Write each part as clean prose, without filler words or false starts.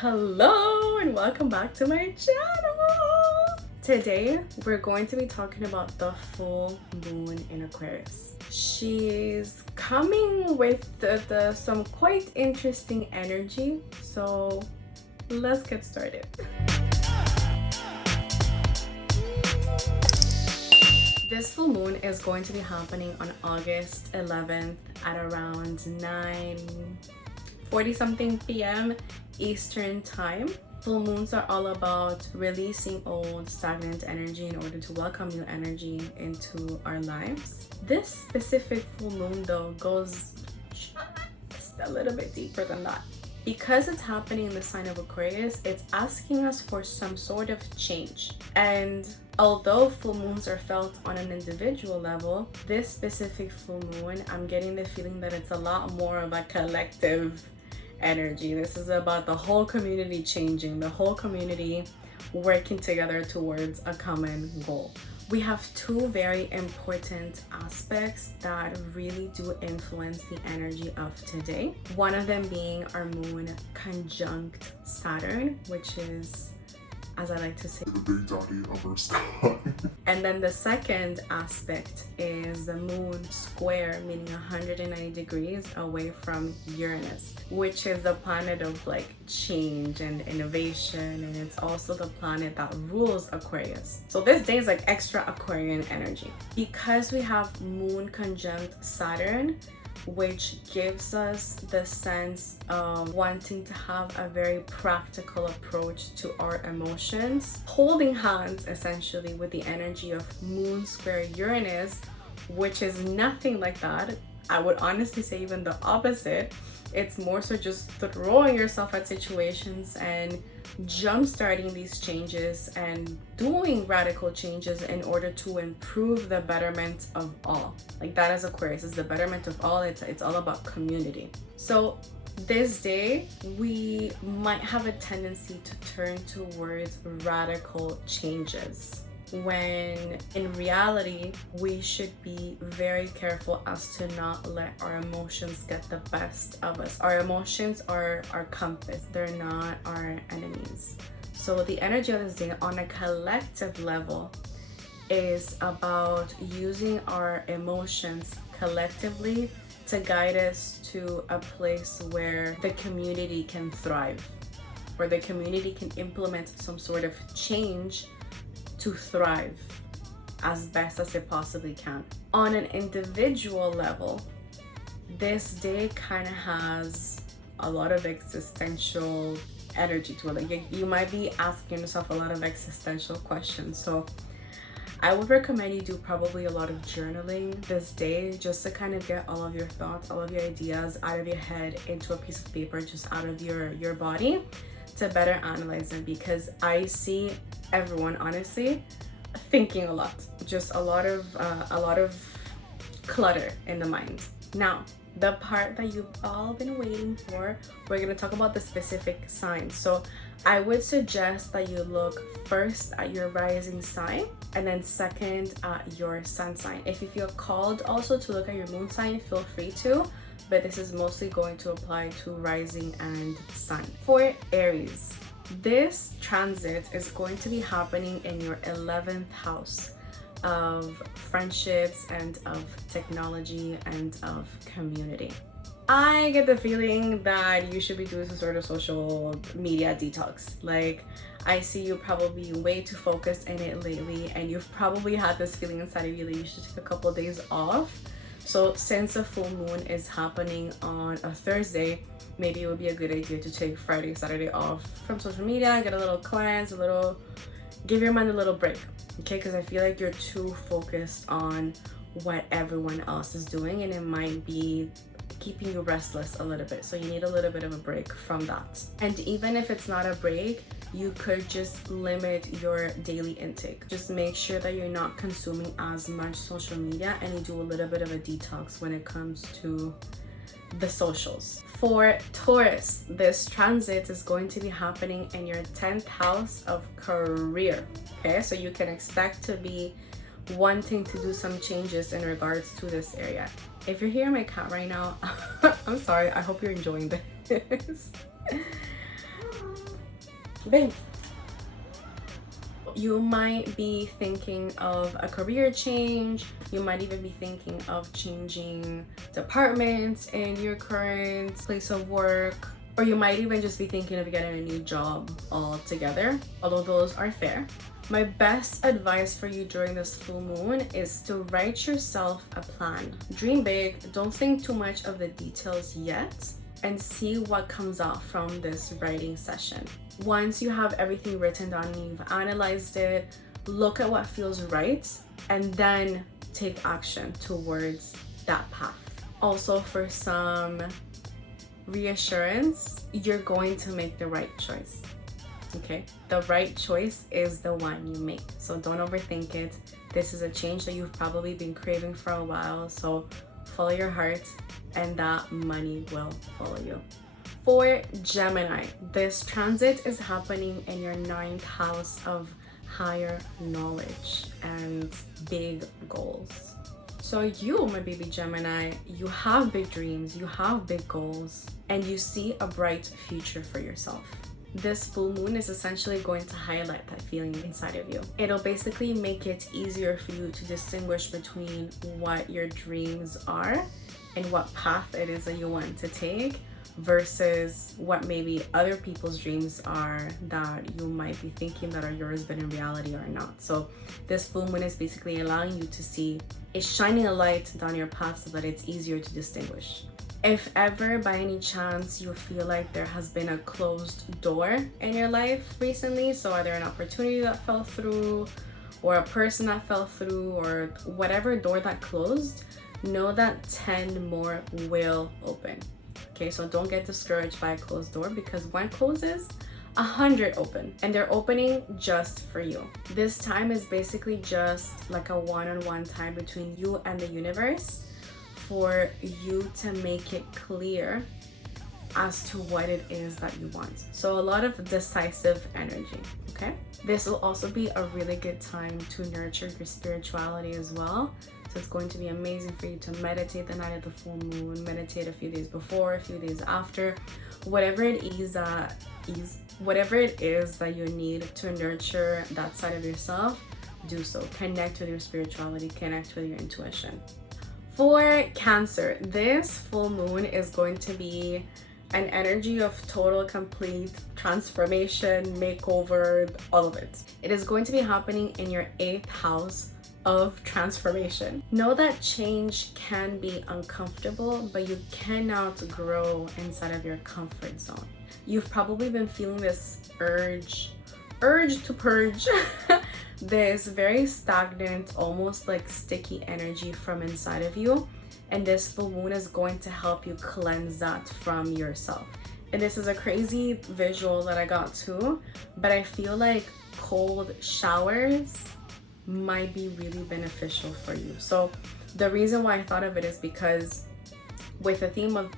Hello and welcome back to my channel. Today we're going to be talking about the full moon in Aquarius. She's coming with some quite interesting energy, so let's get started. This full moon is going to be happening on August 11th at around 9:40 something p.m. Eastern time. Full moons are all about releasing old stagnant energy in order to welcome new energy into our lives. This specific full moon though goes just a little bit deeper than that. Because it's happening in the sign of Aquarius, it's asking us for some sort of change. And although full moons are felt on an individual level, this specific full moon, I'm getting the feeling that it's a lot more of a collective energy. This is about the whole community changing, the whole community working together towards a common goal. We have two very important aspects that really do influence the energy of today. One of them being our moon conjunct Saturn, which is, as I like to say, the big daddy of our sky. And then the second aspect is the moon square, meaning 190 degrees away from Uranus, which is the planet of like change and innovation, and it's also the planet that rules Aquarius. So this day is like extra Aquarian energy. Because we have moon conjunct Saturn, which gives us the sense of wanting to have a very practical approach to our emotions, holding hands essentially with the energy of moon square Uranus, which is nothing like that. I would honestly say even the opposite. It's more so just throwing yourself at situations and jump-starting these changes and doing radical changes in order to improve the betterment of all. Like that is Aquarius, it's the betterment of all. It's all about community. So this day we might have a tendency to turn towards radical changes, when in reality we should be very careful as to not let our emotions get the best of us. Our emotions are our compass, they're not our enemies. So the energy of this day on a collective level is about using our emotions collectively to guide us to a place where the community can thrive, where the community can implement some sort of change to thrive as best as it possibly can. On an individual level, this day kind of has a lot of existential energy to it. Like you might be asking yourself a lot of existential questions. So I would recommend you do probably a lot of journaling this day, just to kind of get all of your thoughts, all of your ideas out of your head into a piece of paper, just out of your body, to better analyze them. Because I see everyone honestly thinking a lot, just a lot of clutter in the mind. Now the part that you've all been waiting for, we're going to talk about the specific signs. So I would suggest that you look first at your rising sign and then second at your sun sign. If you feel called also to look at your moon sign, feel free to, but this is mostly going to apply to rising and sun. For Aries, this transit is going to be happening in your 11th house of friendships and of technology and of community. I get the feeling that you should be doing some sort of social media detox. Like I see you probably way too focused in it lately, and you've probably had this feeling inside of you that you should take a couple of days off. So since the full moon is happening on a Thursday, maybe it would be a good idea to take Friday, Saturday off from social media, get a little cleanse, give your mind a little break, okay? Because I feel like you're too focused on what everyone else is doing, and it might be keeping you restless a little bit. So you need a little bit of a break from that. And even if it's not a break, you could just limit your daily intake. Just make sure that you're not consuming as much social media, and you do a little bit of a detox when it comes to the socials. For Taurus, this transit is going to be happening in your 10th house of career. Okay, so you can expect to be wanting to do some changes in regards to this area. If you're hearing my cat right now, I'm sorry, I hope you're enjoying this. Babe. You might be thinking of a career change. You might even be thinking of changing departments in your current place of work. Or you might even just be thinking of getting a new job altogether, although those are fair. My best advice for you during this full moon is to write yourself a plan. Dream big, don't think too much of the details yet, and see what comes out from this writing session. Once you have everything written down and you've analyzed it, look at what feels right, and then take action towards that path. Also, for some reassurance, you're going to make the right choice. Okay, the right choice is the one you make, so don't overthink it. This is a change that you've probably been craving for a while, so follow your heart and that money will follow you. For Gemini, this transit is happening in your 9th house of higher knowledge and big goals. So you, my baby Gemini, you have big dreams, you have big goals, and you see a bright future for yourself. This full moon is essentially going to highlight that feeling inside of you. It'll basically make it easier for you to distinguish between what your dreams are and what path it is that you want to take versus what maybe other people's dreams are that you might be thinking that are yours but in reality are not. So this full moon is basically allowing you to see, it's shining a light down your path so that it's easier to distinguish. If ever by any chance you feel like there has been a closed door in your life recently, so either an opportunity that fell through or a person that fell through or whatever door that closed, know that 10 more will open. Okay, so don't get discouraged by a closed door, because when it closes, 100 open, and they're opening just for you. This time is basically just like a one-on-one time between you and the universe for you to make it clear as to what it is that you want. So a lot of decisive energy, okay? This will also be a really good time to nurture your spirituality as well. So it's going to be amazing for you to meditate the night of the full moon, meditate a few days before, a few days after, whatever it is that you need to nurture that side of yourself, do so. Connect with your spirituality, connect with your intuition. For Cancer, this full moon is going to be an energy of total, complete transformation, makeover, all of it. It is going to be happening in your 8th house of transformation. Know that change can be uncomfortable, but you cannot grow inside of your comfort zone. You've probably been feeling this urge to purge this very stagnant, almost like sticky energy from inside of you, and this full moon is going to help you cleanse that from yourself. And this is a crazy visual that I got too, but I feel like cold showers might be really beneficial for you. So the reason why I thought of it is because with the theme of,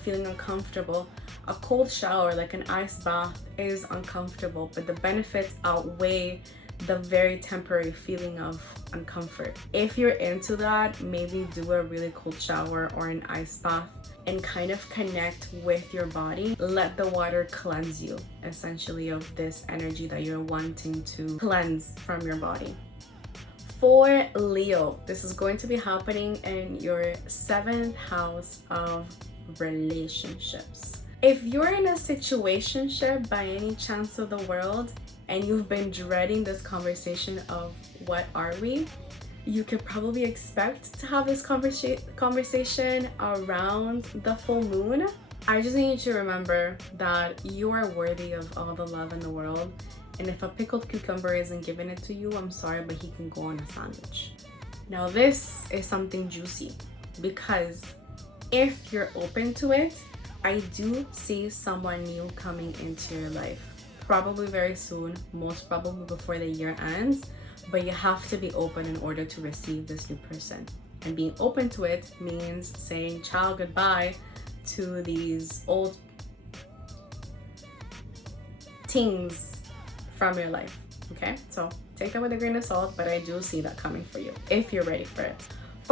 feeling uncomfortable, a cold shower, like an ice bath, is uncomfortable, but the benefits outweigh the very temporary feeling of uncomfort. If you're into that, maybe do a really cold shower or an ice bath and kind of connect with your body. Let the water cleanse you, essentially, of this energy that you're wanting to cleanse from your body. For Leo, this is going to be happening in your 7th house of relationships. If you're in a situationship by any chance of the world and you've been dreading this conversation of what are we, you could probably expect to have this conversation around the full moon. I just need you to remember that you are worthy of all the love in the world. And if a pickled cucumber isn't giving it to you, I'm sorry, but he can go on a sandwich. Now this is something juicy, because if you're open to it, I do see someone new coming into your life. Probably very soon, most probably before the year ends, but you have to be open in order to receive this new person. And being open to it means saying ciao, goodbye to these old things from your life, okay? So take that with a grain of salt, but I do see that coming for you if you're ready for it.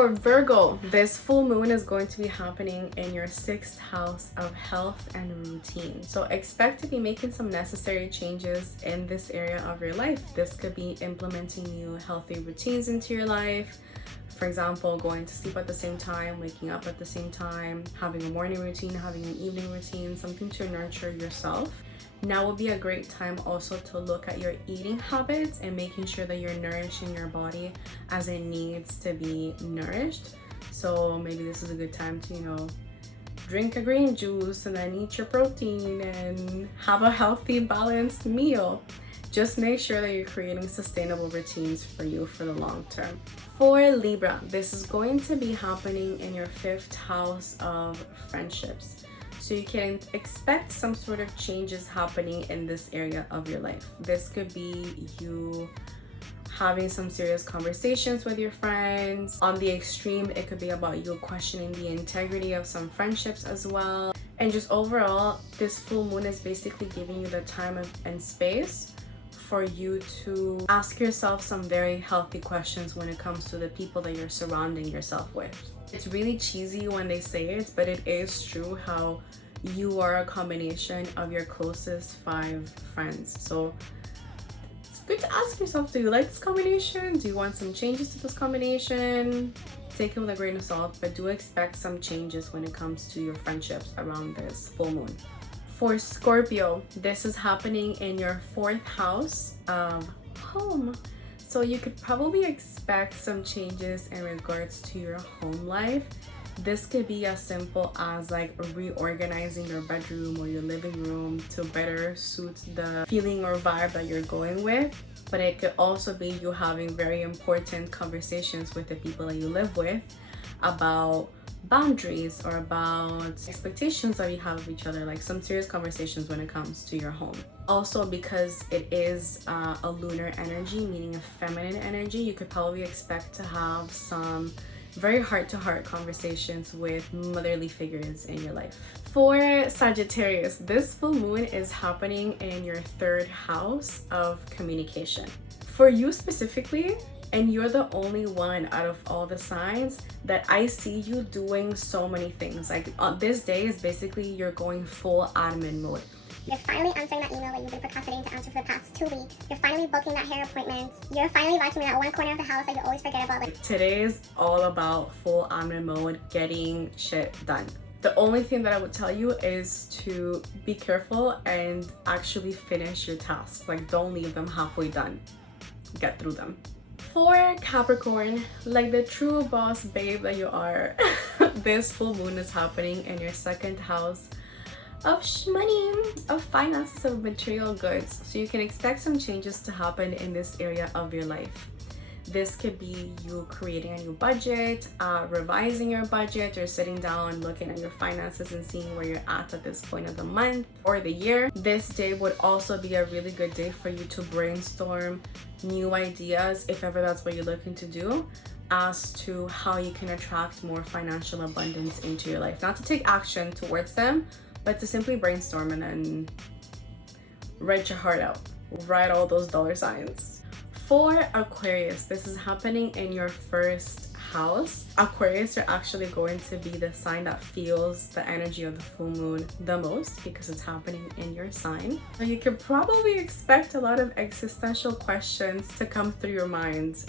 For Virgo, this full moon is going to be happening in your 6th house of health and routine. So expect to be making some necessary changes in this area of your life. This could be implementing new healthy routines into your life. For example, going to sleep at the same time, waking up at the same time, having a morning routine, having an evening routine, something to nurture yourself. Now would be a great time also to look at your eating habits and making sure that you're nourishing your body as it needs to be nourished. So maybe this is a good time to, drink a green juice and then eat your protein and have a healthy, balanced meal. Just make sure that you're creating sustainable routines for you for the long term. For Libra, this is going to be happening in your 5th house of friendships. So you can expect some sort of changes happening in this area of your life. This could be you having some serious conversations with your friends. On the extreme, it could be about you questioning the integrity of some friendships as well. And just overall, this full moon is basically giving you the time and space for you to ask yourself some very healthy questions when it comes to the people that you're surrounding yourself with. It's really cheesy when they say it, but it is true how you are a combination of your closest 5 friends. So it's good to ask yourself, do you like this combination? Do you want some changes to this combination? Take it with a grain of salt, but do expect some changes when it comes to your friendships around this full moon. For Scorpio, this is happening in your 4th house of home. So you could probably expect some changes in regards to your home life. This could be as simple as like reorganizing your bedroom or your living room to better suit the feeling or vibe that you're going with. But it could also be you having very important conversations with the people that you live with about boundaries or about expectations that you have of each other, like some serious conversations when it comes to your home. Also, because it is a lunar energy, meaning a feminine energy, you could probably expect to have some very heart-to-heart conversations with motherly figures in your life. For Sagittarius, this full moon is happening in your 3rd house of communication. For you specifically, and you're the only one out of all the signs that I see you doing so many things. Like this day is basically you're going full admin mode. You're finally answering that email that you've been procrastinating to answer for the past 2 weeks. You're finally booking that hair appointment. You're finally vacuuming that one corner of the house that you always forget about. Today is all about full admin mode, getting shit done. The only thing that I would tell you is to be careful and actually finish your tasks. Like, don't leave them halfway done. Get through them. For Capricorn, like the true boss babe that you are, this full moon is happening in your 2nd house of money, of finances, of material goods. So you can expect some changes to happen in this area of your life. This could be you creating a new budget, revising your budget, or sitting down looking at your finances and seeing where you're at this point of the month or the year. This day would also be a really good day for you to brainstorm new ideas, if ever that's what you're looking to do, as to how you can attract more financial abundance into your life. Not to take action towards them, but to simply brainstorm and then write your heart out. Write all those dollar signs. For Aquarius, this is happening in your 1st house. Aquarius are actually going to be the sign that feels the energy of the full moon the most because it's happening in your sign. So you can probably expect a lot of existential questions to come through your mind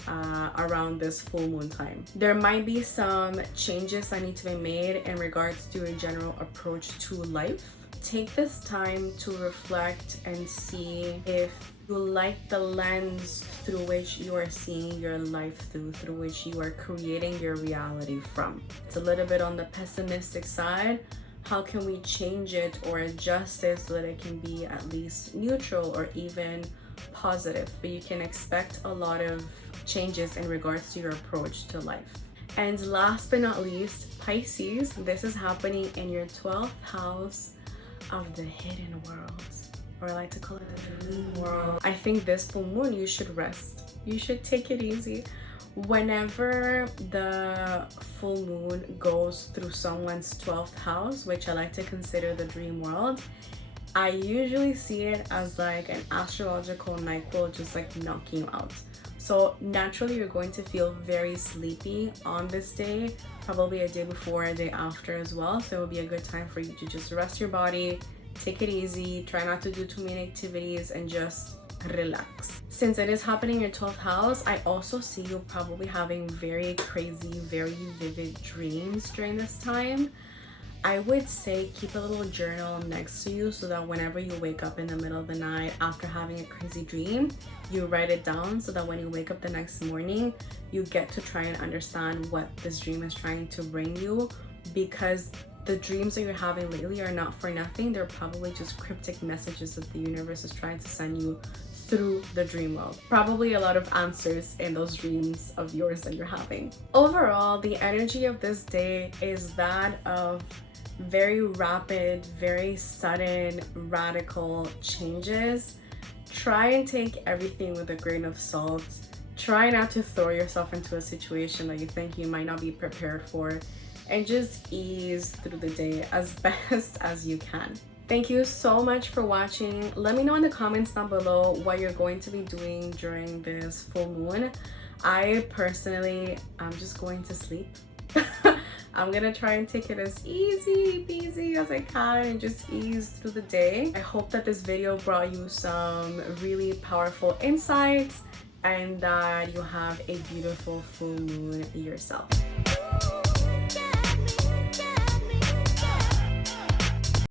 around this full moon time. There might be some changes that need to be made in regards to a general approach to life. Take this time to reflect and see if you like the lens through which you are seeing your life through which you are creating your reality from. It's a little bit on the pessimistic side. How can we change it or adjust it so that it can be at least neutral or even positive? But you can expect a lot of changes in regards to your approach to life. And last but not least, Pisces, this is happening in your 12th house of the hidden worlds, or I like to call it the dream world. I think this full moon you should rest. You should take it easy. Whenever the full moon goes through someone's 12th house, which I like to consider the dream world, I usually see it as like an astrological NyQuil just like knocking you out. So naturally you're going to feel very sleepy on this day, probably a day before, a day after as well. So it will be a good time for you to just rest your body, take it easy, try not to do too many activities, and just relax. Since it is happening in your 12th house, I also see you probably having very crazy, very vivid dreams during this time. I would say keep a little journal next to you so that whenever you wake up in the middle of the night after having a crazy dream, you write it down so that when you wake up the next morning, you get to try and understand what this dream is trying to bring you, because the dreams that you're having lately are not for nothing. They're probably just cryptic messages that the universe is trying to send you through the dream world. Probably a lot of answers in those dreams of yours that you're having. Overall, the energy of this day is that of very rapid, very sudden, radical changes. Try and take everything with a grain of salt. Try not to throw yourself into a situation that you think you might not be prepared for, and just ease through the day as best as you can. Thank you so much for watching. Let me know in the comments down below what you're going to be doing during this full moon. I personally, I'm just going to sleep. I'm gonna try and take it as easy peasy as I can and just ease through the day. I hope that this video brought you some really powerful insights and that you have a beautiful full moon yourself.